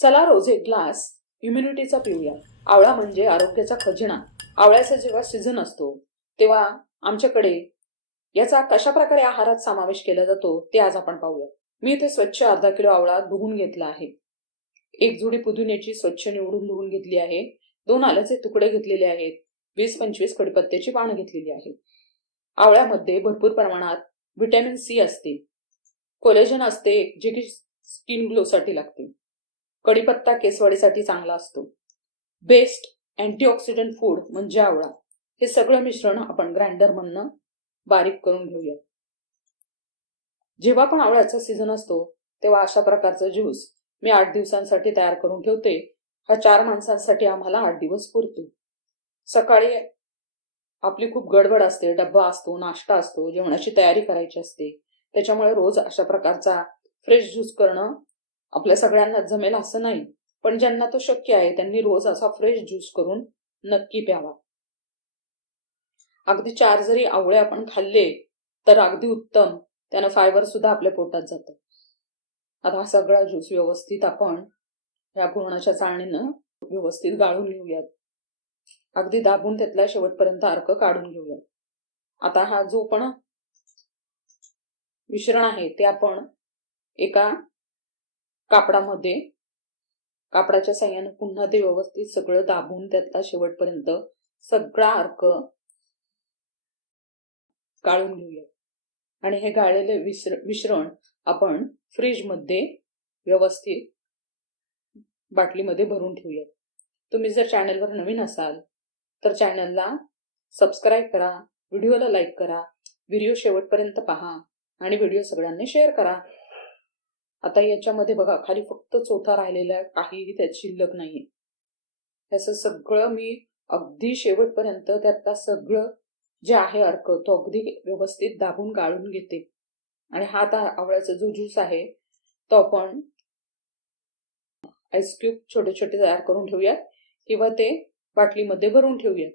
चला रोज एक ग्लास इम्युनिटीचा पिऊया. आवळा म्हणजे आरोग्याचा खजिना. आवळ्याचा जेव्हा सीझन असतो तेव्हा आमच्याकडे याचा कशा प्रकारे आहारात समावेश केला जातो ते आज आपण पाहूया. मी इथे स्वच्छ अर्धा किलो आवळा धुवून घेतला आहे. एक जुडी पुदिन्याची स्वच्छ निवडून धुवून घेतली आहे. दोन आल्याचे तुकडे घेतलेले आहेत. वीस पंचवीस कडीपत्त्याची पानं घेतलेली आहेत. आवळ्यामध्ये भरपूर प्रमाणात व्हिटॅमिन सी असते. कोलेजन असते जे की स्किन ग्लोसाठी लागते. कढीपत्ता केसवाडीसाठी चांगला असतो. बेस्ट अँटीऑक्सिडंट फूड म्हणजे आवळा. हे सगळं मिश्रण आपण ग्राइंडर म्हणणं बारीक करून घेऊया. जेव्हा पण आवळ्याचा सीझन असतो तेव्हा अशा प्रकारचा ज्यूस मी आठ दिवसांसाठी तयार करून ठेवते. हा चार माणसांसाठी आम्हाला आठ दिवस पुरतो. सकाळी आपली खूप गडबड असते डब्बा असतो नाश्ता असतो जेवणाची तयारी करायची असते. त्याच्यामुळे रोज अशा प्रकारचा फ्रेश ज्यूस करणं आपल्या सगळ्यांना जमेल असं नाही पण ज्यांना तो शक्य आहे त्यांनी रोज असा फ्रेश ज्यूस करून नक्की प्यावा. अगदी चार जरी आवळे आपण खाल्ले तर अगदी उत्तम. त्यानं फायबर सुद्धा आपल्या पोटात जातं. आता हा सगळा ज्यूस व्यवस्थित आपण या पूर्णाच्या चाळणीनं व्यवस्थित गाळून घेऊयात. अगदी दाबून त्यातला शेवटपर्यंत अर्क काढून घेऊयात. आता हा जो पण मिश्रण आहे ते आपण एका कापडामध्ये. कापडाच्या साह्यानं पुन्हा ते व्यवस्थित सगळं दाबून त्यातला शेवटपर्यंत सगळा अर्क गाळून घेऊया. आणि हे गाळलेले विसर मिश्रण आपण फ्रीजमध्ये व्यवस्थित बाटलीमध्ये भरून ठेवूया. तुम्ही जर चॅनलवर नवीन असाल तर चॅनलला सबस्क्राईब करा व्हिडिओला लाईक करा व्हिडिओ शेवटपर्यंत पहा आणि व्हिडिओ सगळ्यांनी शेअर करा. आता याच्यामध्ये बघा खाली फक्त चोथा राहिलेला आहे, काहीही त्यात शिल्लक नाही त्याचं सगळं मी अगदी शेवटपर्यंत त्यातला सगळं जे आहे अर्क तो अगदी व्यवस्थित दाबून गाळून घेते. आणि हा आता आवळ्याचा जो ज्यूस आहे तो आपण आईस क्यूब छोटे छोटे तयार करून ठेवूयात किंवा ते बाटलीमध्ये भरून ठेवूयात.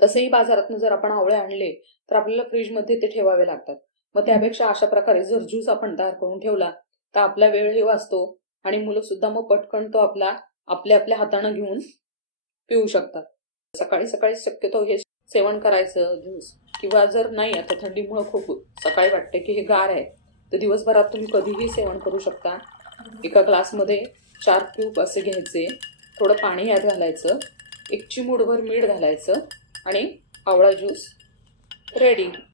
तसेही बाजारातून जर आपण आवळे आणले तर आपल्याला फ्रीजमध्ये ते ठेवावे लागतात. मग त्यापेक्षा अशा प्रकारे जर ज्यूस आपण तयार करून ठेवला तर आपला वेळही वाचतो आणि मुलं सुद्धा मग पटकन तो आपला आपल्या आपल्या हातानं घेऊन पिऊ शकतात. सकाळी सकाळी शक्यतो हे सेवन करायचं ज्यूस किंवा जर नाही आता थंडीमुळं खूप सकाळी वाटते की हे गार आहे तर दिवसभरात तुम्ही कधीही सेवन करू शकता. एका ग्लासमध्ये चार क्यूब असे घ्यायचे थोडं पाणी यात घालायचं एक चिमूडभर मीठ घालायचं आणि आवळा ज्यूस रेडी.